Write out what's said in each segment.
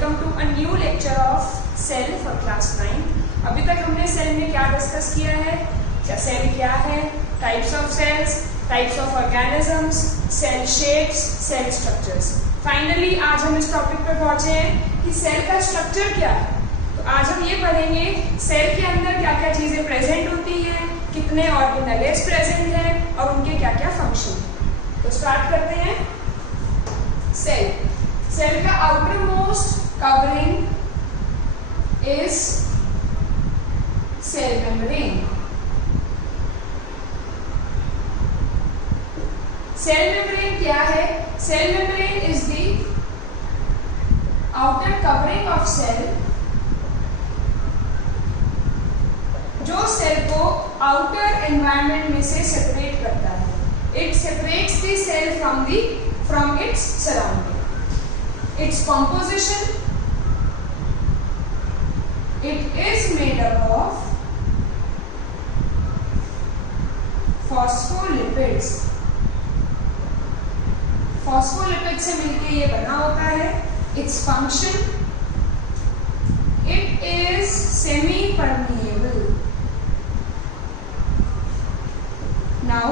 Welcome to a new lecture of cell for class 9। अभी तक हमने सेल में क्या डिस्कस किया है, सेल क्या है, types of cells, types of organisms, cell shapes, cell structures. Finally आज हम इस टॉपिक पे पहुंचे हैं कि सेल का स्ट्रक्चर क्या है। तो आज हम ये पढ़ेंगे सेल के अंदर क्या क्या चीजें प्रेजेंट होती हैं, कितने ऑर्गेनेल्स प्रेजेंट हैं और उनके क्या क्या फंक्शन हैं। तो स्टार्ट करते हैं। सेल का outermost covering is cell membrane. Cell membrane क्या है? Cell membrane is the outer covering of cell, जो सेल को आउटर एनवायरनमेंट में से सेपरेट करता है। It separates the cell from its surrounding. Its composition, it is made up of phospholipids. Phospholipids से मिलके ये बना होता है। Its function, it is semi-permeable. Now,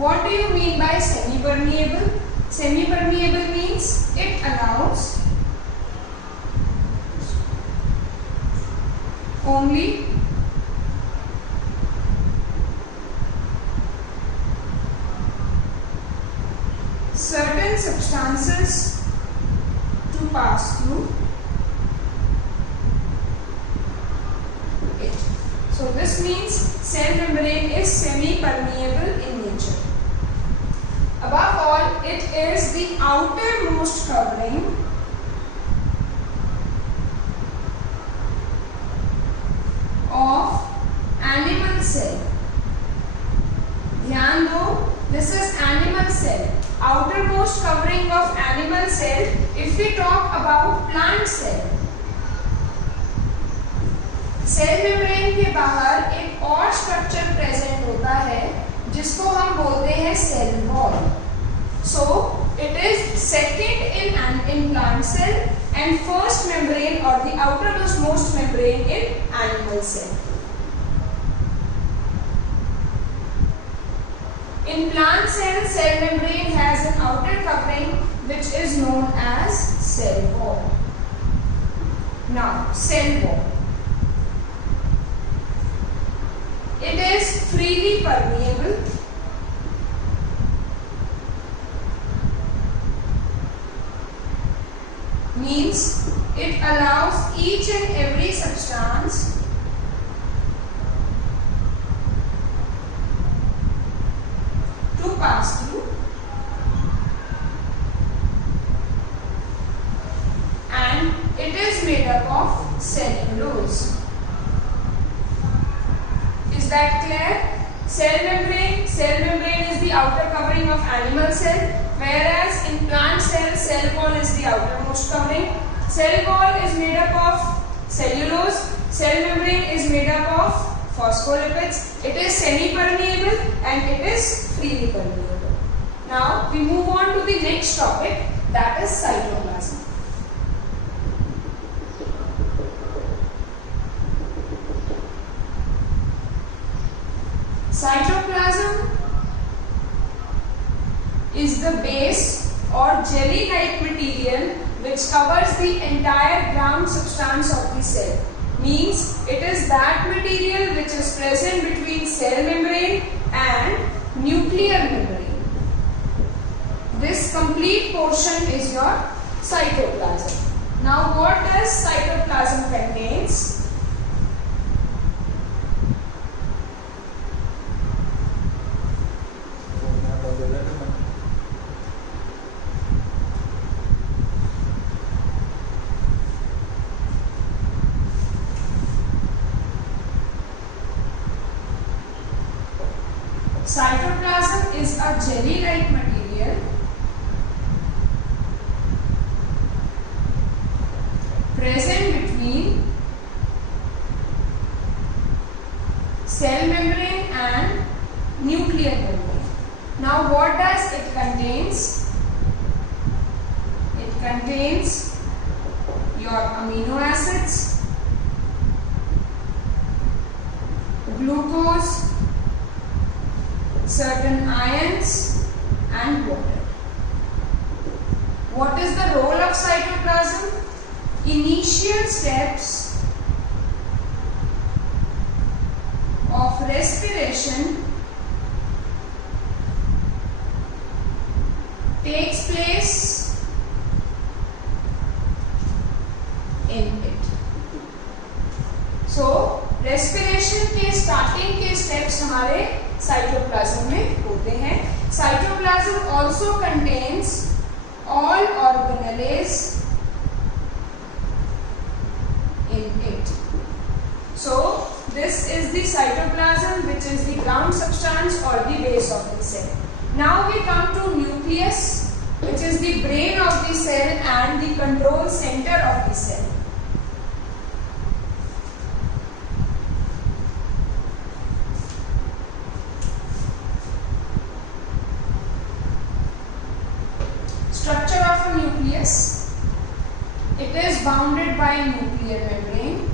what do you mean by semi-permeable? Semi-permeable means it allows only certain substances to pass through it. So this means cell membrane is semi-permeable in nature. Above all, it is the outermost covering of animal cell. ध्यान दो, this is animal cell. Outermost covering of animal cell. If we talk about plant cell, cell membrane के बाहर एक और structure present होता है जिसको हम बोलते हैं cell wall. So it is second in plant cell and first membrane or the outermost membrane in animal cell. In plant cell, cell membrane has an outer covering which is known as cell wall. Now, cell wall. It is freely permeable. Means it allows each and every substance to pass through, and it is made up of cellulose. Is that clear? Cell membrane is the outer covering of animal cell, whereas in plant cell wall is the outermost covering. Cell wall is made up of cellulose. Cell membrane is made up of phospholipids. It is semi-permeable and it is freely permeable. Now we move on to the next topic, that is cytoplasm. Cytoplasm is the base or jelly-like material which covers the entire ground substance of the cell. Means it is that material which is present between cell membrane and nuclear membrane. This complete portion is your cytoplasm. Now what does cytoplasm contains? Cytoplasm is a jelly-like material present between cell membrane and nuclear membrane. Now what does it contains? It contains your amino acids, glucose, certain ions and water. What is the role of cytoplasm? Initial steps of respiration takes place in it. So respiration के starting के steps हमारे cytoplasm में होते हैं. Cytoplasm also contains all organelles in it. So this is the cytoplasm, which is the ground substance or the base of the cell. Now we come to nucleus, which is the brain of the cell and the control center of the cell. Structure of a nucleus. It is bounded by nuclear membrane.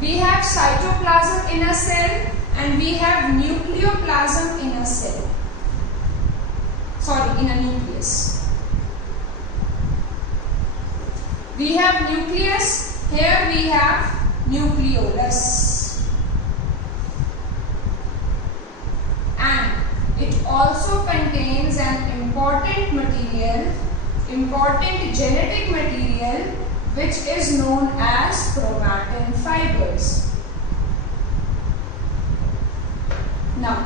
We have cytoplasm in a cell and we have nucleoplasm in a cell. Sorry, in a nucleus. We have nucleus, here we have nucleolus. And it also contains an important material, important genetic material, which is known as chromatin fibers. Now,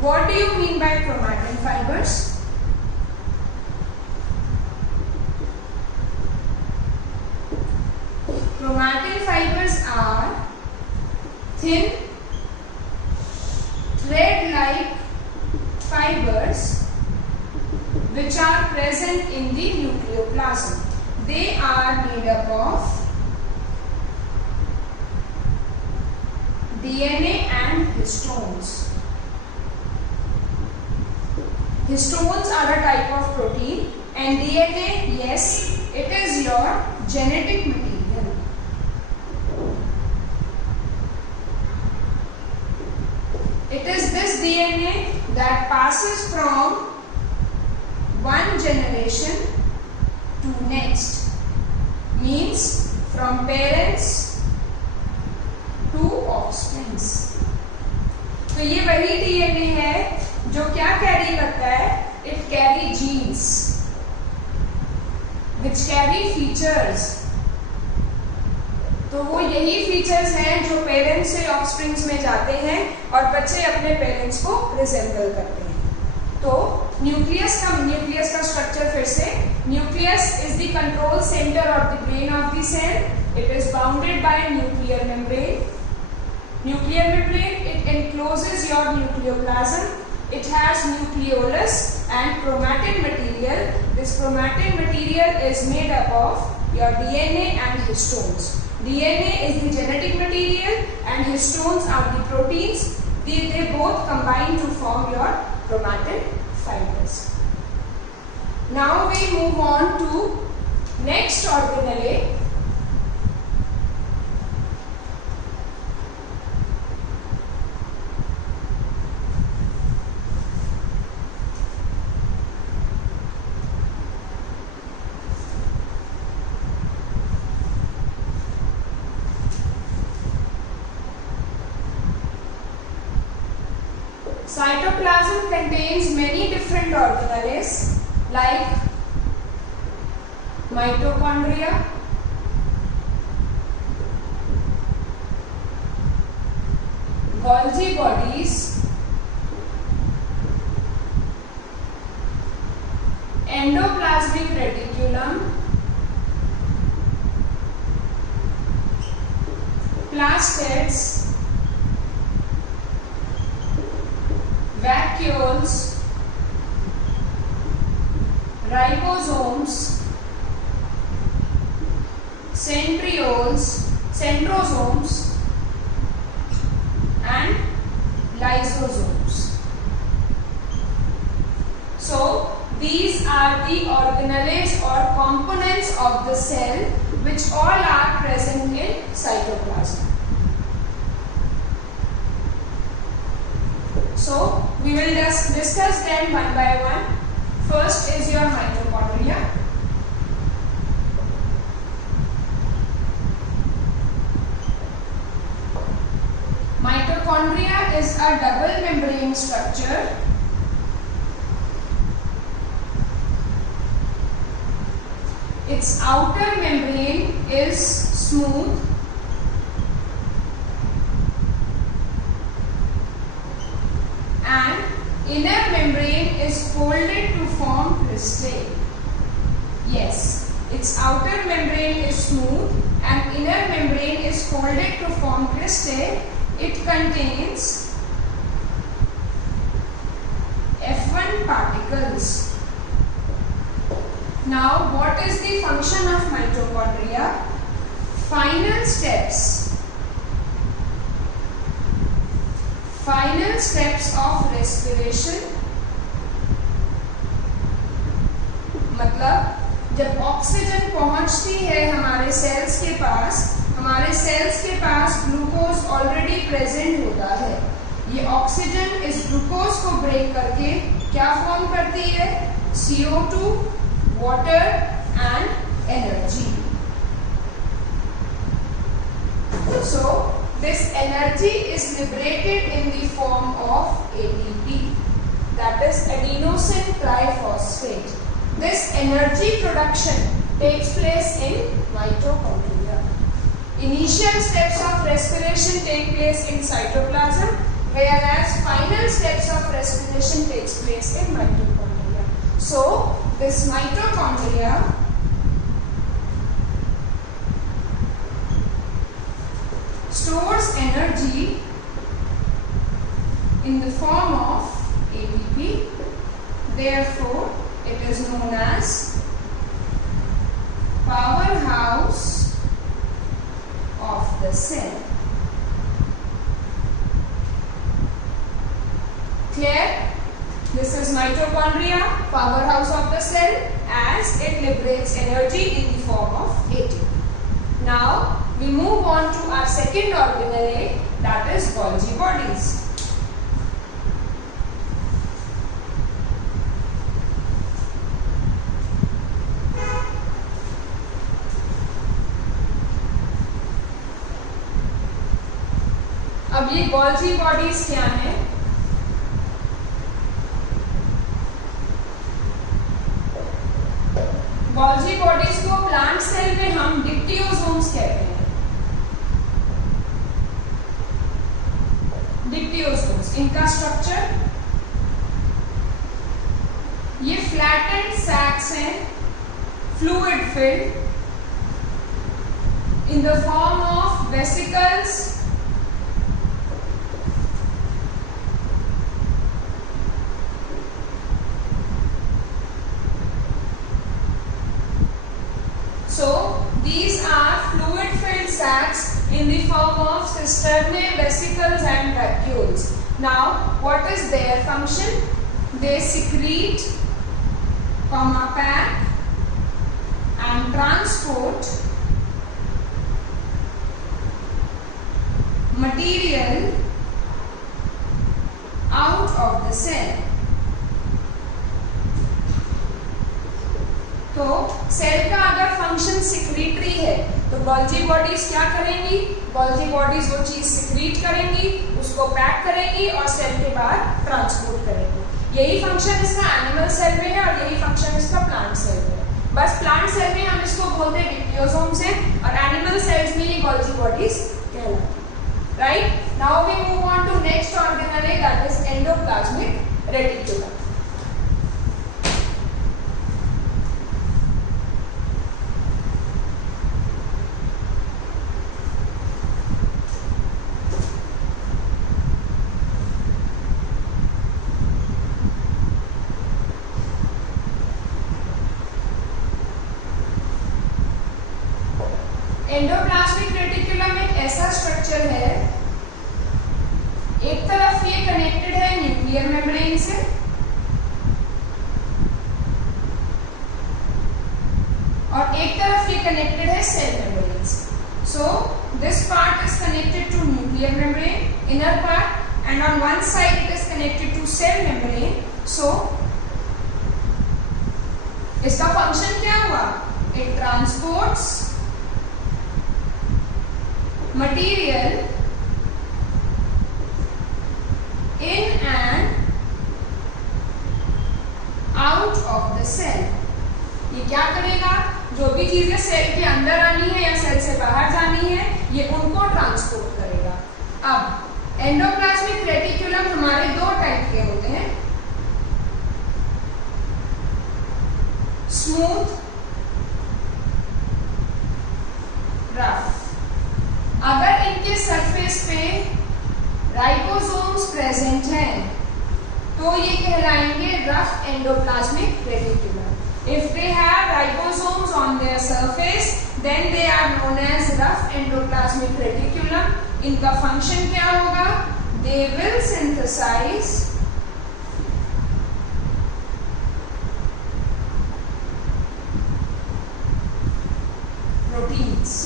what do you mean by chromatin fibers? Chromatin fibers are thin, thread-like fibers which are present in the nucleoplasm. They are made up of DNA and histones. Histones are a type of protein and DNA, yes, it is your genetic material. It is this DNA that passes from one generation to next. Means from parents to offsprings. तो ये वही DNA है जो क्या कैरी करता है? It carry genes which carry features. तो वो यही फीचर्स हैं जो पेरेंट्स से ऑफस्प्रिंग्स में जाते हैं और बच्चे अपने पेरेंट्स को रिजेंबल करते हैं. तो न्यूक्लियस का स्ट्रक्चर फिर से. Nucleus is the control center of the brain of the cell. It is bounded by nuclear membrane. Nuclear membrane, it encloses your nucleoplasm. It has nucleolus and chromatin material. This chromatin material is made up of your DNA and histones. DNA is the genetic material and histones are the proteins. They both combine to form your chromatin fibers. Now we move on to next organelle. Cytoplasm contains many different organelles like mitochondria, Golgi bodies, endoplasmic reticulum, plastids, vacuoles, ribosomes, centrosomes and lysosomes. So these are the organelles or components of the cell which all are present in cytoplasm. So we will just discuss them one by one. First is your mitochondria. Mitochondria is a double membrane structure its outer membrane is smooth and inner membrane is folded to form cristae. Yes, its outer membrane is smooth and inner membrane is folded to form cristae. It contains F1 particles. Now, what is the function of mitochondria? Final steps. Final steps of respiration. मतलब जब ऑक्सीजन पहुंचती है हमारे सेल्स के पास, हमारे सेल्स के पास glucose already present होता है. ये ऑक्सीजन इस ग्लूकोज को ब्रेक करके क्या फॉर्म करती है? CO2, water and energy. So this energy is liberated in the form of ATP, that is adenosine triphosphate. This energy production takes place in mitochondria. Initial steps of respiration take place in cytoplasm, whereas final steps of respiration takes place in mitochondria. So this mitochondria stores energy in the form of ATP. Therefore, it is known as powerhouse of the cell. Clear? This is mitochondria, powerhouse of the cell, as it liberates energy in the form of ATP. Now, we move on to our second organelle, that is Golgi bodies. अब ये Golgi bodies क्या है? Golgi bodies को plant cell में हम डिप्टियोसोम्स कहते हैं. डिप्टियोसोम्स, इनका स्ट्रक्चर, ये फ्लैटेंड सैक्स हैं, fluid filled in the form of vesicles So these are fluid filled sacs in the form of cisternae, vesicles and vacuoles. Now what is their function? They secrete, pack and transport material out of the cell. तो सेल का अगर function secretory है तो Golgi bodies क्या करेंगी? Golgi bodies वो चीज सिक्रीट करेंगी, उसको पैक करेंगी और सेल के बाहर ट्रांसपोर्ट करेंगी. यही फंक्शन इसका एनिमल सेल में है और यही फंक्शन इसका प्लांट सेल में है. बस प्लांट सेल में हम इसको बोलते हैं डिप्टियोसोम्स है और एनिमल सेल्स में ये Golgi बॉडीज कहलाती है. Right? Now we move on to next organelle, that is endoplasmic reticulum. Endoplasmic reticulum एक ऐसा स्ट्रक्चर है, एक तरफ ये कनेक्टेड है न्यूक्लियर मेम्ब्रेन से और एक तरफ ये कनेक्टेड है सेल मेम्ब्रेन से. So this part is connected to nuclear membrane, inner part, and on one side it is connected to cell membrane. So इसका फंक्शन क्या हुआ? It transports material in and out of the cell. ये क्या करेगा? जो भी चीजें सेल के अंदर आनी है या सेल से बाहर जानी है, ये उनको ट्रांसपोर्ट करेगा. अब एंडोप्लाज्मिक रेटिकुलम हमारे दो टाइप के होते हैं, स्मूथ, रफ. अगर इनके सरफेस पे राइबोसोम्स प्रेजेंट हैं तो ये कहलाएंगे rough endoplasmic reticulum. If they have ribosomes on their surface, then they are known as rough endoplasmic reticulum. इनका फंक्शन क्या होगा? They will synthesize proteins.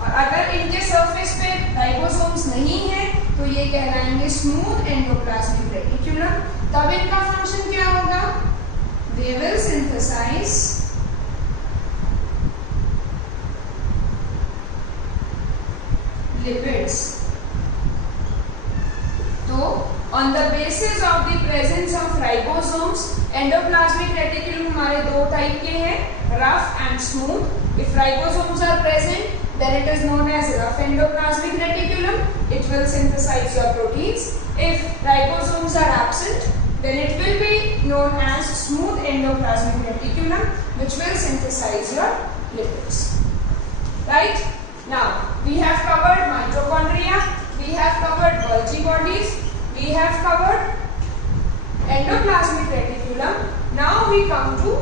और अगर इनके सरफेस पे राइबोसोम्स नहीं है तो ये कहलाएंगे स्मूथ एंडोप्लाज्मिक रेटिकुलम. तब इनका फंक्शन क्या होगा? They will synthesize lipids. So, on the basis of the presence of ribosomes, endoplasmic reticulum हमारे दो टाइप के हैं, rough and smooth. If ribosomes are present, then it is known as rough endoplasmic reticulum. It will synthesize your proteins. If ribosomes are absent, then it will be known as smooth endoplasmic reticulum, which will synthesize your lipids. Right? Now, we have covered mitochondria, we have covered Golgi bodies, we have covered endoplasmic reticulum. Now we come to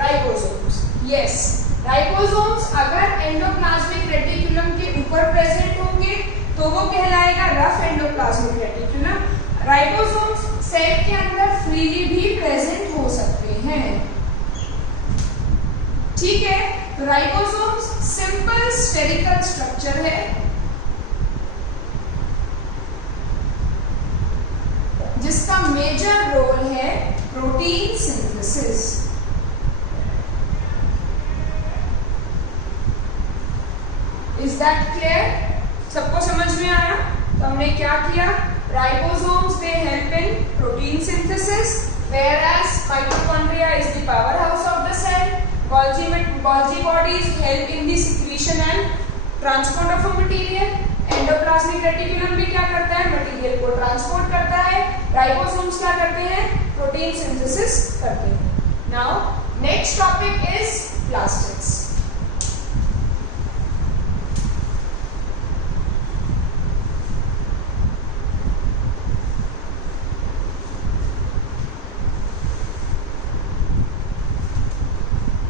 ribosomes. Yes, ribosomes अगर endoplasmic reticulum के ऊपर present होंगे तो वो कहलाएगा rough endoplasmic reticulum. Ribosomes cell के अंदर फ्रीली भी प्रेजेंट हो सकते हैं. ठीक है, तो राइबोसोम्स सिंपल स्फेरिकल स्ट्रक्चर है जिसका मेजर रोल है protein synthesis. Is that clear? सबको समझ में आया? तो हमने क्या किया? Ribosomes, they help in protein synthesis, whereas mitochondria is the powerhouse of the cell. Golgi bodies help in the secretion and transport of a material. Endoplasmic reticulum भी क्या करता है? मटेरियल को ट्रांसपोर्ट करता है. Ribosomes क्या करते हैं? प्रोटीन सिंथेसिस करते हैं. Now, next topic is plastids.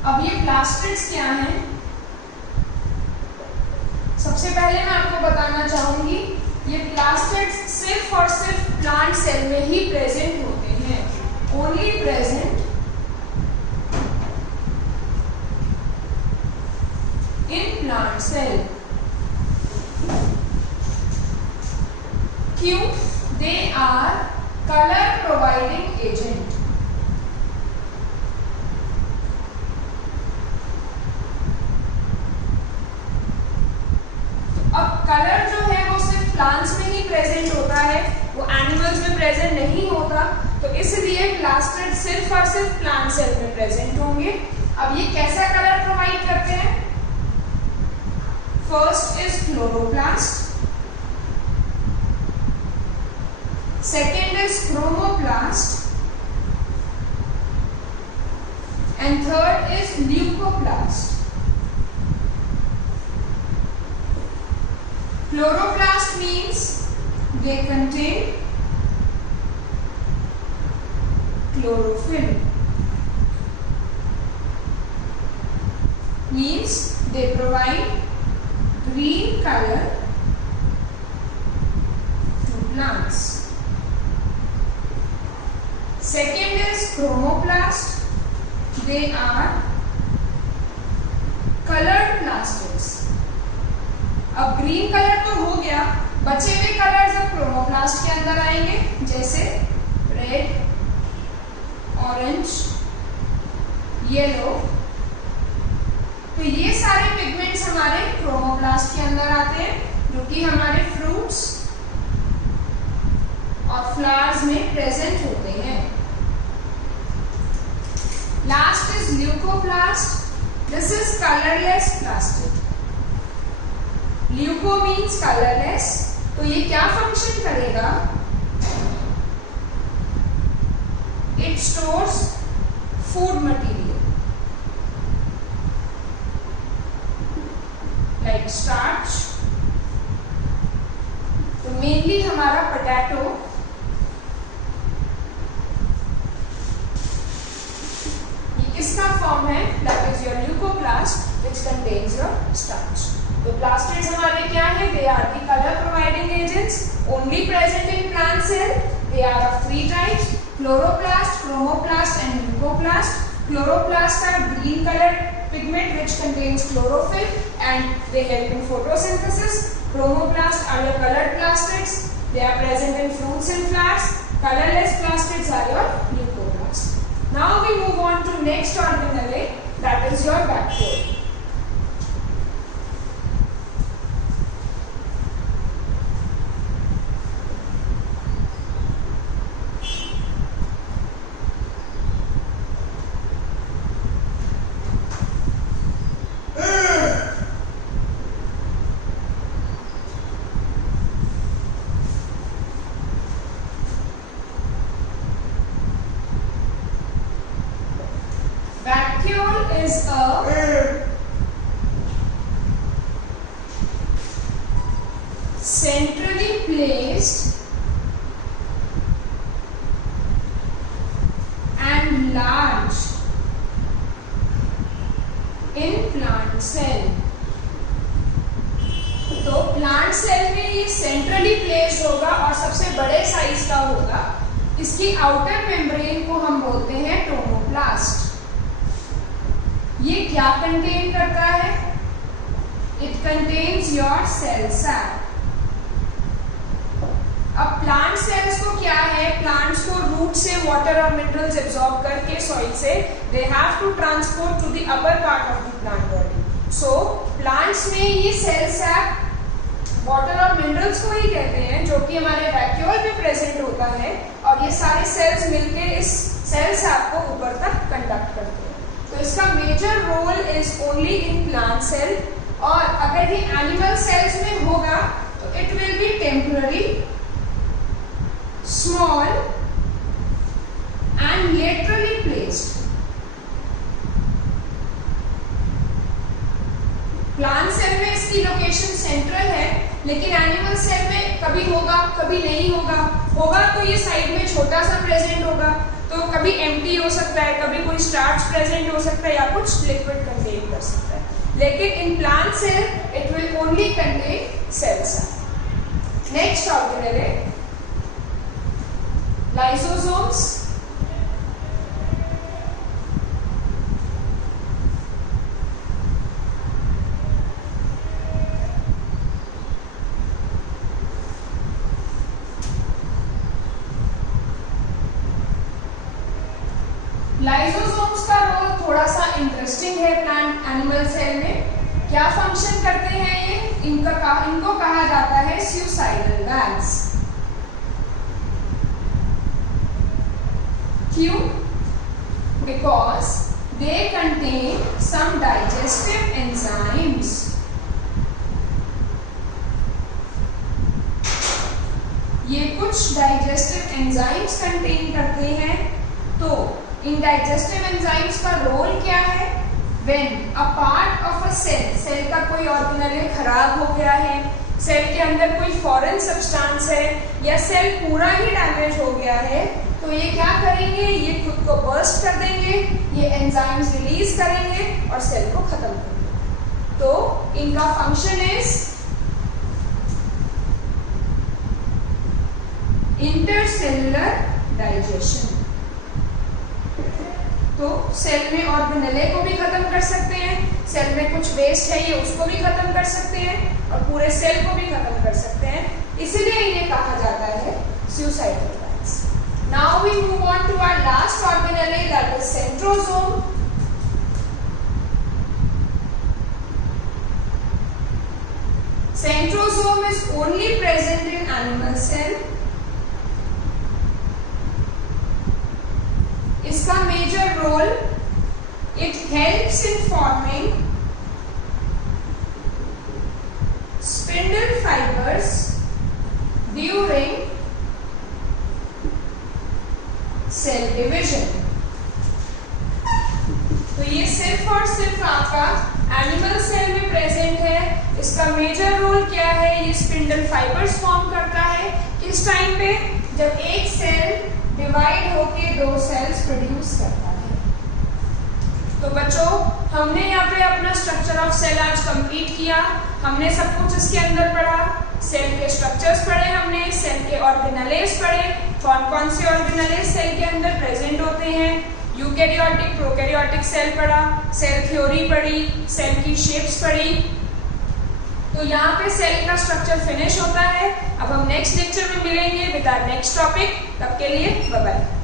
अब ये प्लास्टिड्स क्या हैं? सबसे पहले मैं आपको बताना चाहूंगी ये प्लास्टिड्स सिर्फ और सिर्फ प्लांट सेल में ही प्रेजेंट होते हैं. Only present in plant cell. क्यों? They are colour providing agent. अब कलर जो है वो सिर्फ प्लांट्स में ही प्रेजेंट होता है, वो एनिमल्स में प्रेजेंट नहीं होता, तो इसलिए प्लास्टिड सिर्फ और सिर्फ प्लांट सेल में प्रेजेंट होंगे. अब ये कैसा कलर प्रोवाइड करते हैं? First is chloroplast, second is chromoplast, and third is leucoplast. Chloroplast means they contain chlorophyll. Means they provide green color to plants. Second is chromoplast. They are colored plastids. अब green colour तो हो गया, बचे हुए कलर्स अब क्रोमोप्लास्ट के अंदर आएंगे, जैसे रेड, ऑरेंज, येलो। तो ये सारे पिगमेंट्स हमारे क्रोमोप्लास्ट के अंदर आते हैं, जो कि हमारे फ्रूट्स और फ्लावर्स में प्रेजेंट होते हैं। Last is leucoplast. This is colourless plastid. Leuco means colourless. तो ये क्या फंक्शन करेगा? It stores food material like starch. तो मेनली हमारा पोटैटो ये किसका फॉर्म है? That is your leucoplast which contains your starch. तो प्लास्टिड्स हमारे क्या है? They are the colour providing agents only present in plant cell. They are of three types: chloroplast, chromoplast and leucoplast. Chloroplasts are green colored pigment which contains chlorophyll and they help in photosynthesis. Chromoplasts are your colored plastids. They are present in fruits and flowers. Colorless plastids are your leucoplasts. Now we move on to next organelle, that is your vacuole. Vacuole is a centrally placed and large in plant cell. तो plant cell में ये centrally placed होगा और सबसे बड़े साइज का होगा. इसकी आउटर मेम्ब्रेन को हम बोलते हैं टोमोप्लास्ट. ये क्या कंटेन करता है? It contains your cell sap. अब प्लांट सेल्स को क्या है? प्लांट्स को रूट से वाटर और मिनरल्स एब्जॉर्ब करके सॉइल से they have to transport to the upper part of the plant body. So plants में ये सेल सैक वाटर और मिनरल्स को ही कहते हैं, जो कि हमारे वैक्यूल में प्रेजेंट होता है, और ये सारे सेल्स मिलके इस सेल सैक को ऊपर तक कंडक्ट करते हैं. तो इसका major role is only in plant cell. और अगर ये एनिमल सेल्स में होगा तो it will be temporary, small and laterally placed. Plant cell में इसकी लोकेशन सेंट्रल है, लेकिन एनिमल सेल में कभी होगा कभी नहीं होगा. होगा तो ये साइड में छोटा सा प्रेजेंट होगा, तो कभी एम्प्टी हो सकता है, कभी कोई स्टार्च प्रेजेंट हो सकता है, या कुछ लिक्विड कंटेन कर सकता है. लेकिन in plant cell it will only contain cell sap. Next organelle है लाइसोसोम्स. लाइसोसोम्स का रोल थोड़ा सा इंटरेस्टिंग है प्लांट एनिमल सेल में. क्या फंक्शन करते हैं ये? इनको कहा जाता है सुसाइडल वैल्व्स. क्यों? Because they contain some digestive enzymes. ये कुछ डाइजेस्टिव एंजाइम्स कंटेन करते हैं. तो इन डाइजेस्टिव एंजाइम्स का रोल क्या है? When a part of a cell, cell का कोई ऑर्गेनेल खराब हो गया है, सेल के अंदर कोई फॉरेन सब्सटेंस है, या सेल पूरा ही डैमेज हो गया है, तो ये क्या करेंगे? ये खुद को बर्स्ट कर देंगे, ये एंजाइम्स रिलीज करेंगे और सेल को खत्म कर देंगे. तो इनका फंक्शन इज इंटरसेलुलर डाइजेशन. तो सेल में ऑर्गेनेले को भी खत्म कर सकते हैं, सेल में कुछ वेस्ट है ये उसको भी खत्म कर सकते हैं और पूरे सेल को भी खत्म कर सकते हैं, इसलिए इन्हें कहा जाता है suicidal glands. Now we move on to our last organelle, that is centrosome. Centrosome is only present in animal cell. इसका major role, it helps in forming spindle fibers during cell division. तो ये सिर्फ और सिर्फ आपका animal cell में प्रेजेंट है। इसका मेजर रोल क्या है, ये स्पिंडल फाइबर्स फॉर्म करता है किस टाइम पे, जब एक सेल डिवाइड होके दो सेल्स प्रोड्यूस करता है। तो बच्चों हमने यहाँ पे अपना स्ट्रक्चर ऑफ सेल आज कंप्लीट किया। हमने सब कुछ इसके अंदर पढ़ा, सेल के स्ट्रक्चर्स पढ़े, हमने सेल के ऑर्गेनेलेस पढ़े, कौन कौन से ऑर्गेनेलेस सेल के अंदर प्रेजेंट होते हैं, यूकैरियोटिक प्रोकैरियोटिक सेल पढ़ा, सेल थ्योरी पढ़ी, सेल की शेप्स पढ़ी। तो यहाँ पे सेल का स्ट्रक्चर फिनिश होता है। अब हम नेक्स्ट लेक्चर में मिलेंगे विद आवर नेक्स्ट टॉपिक। तब के लिए बाय बाय।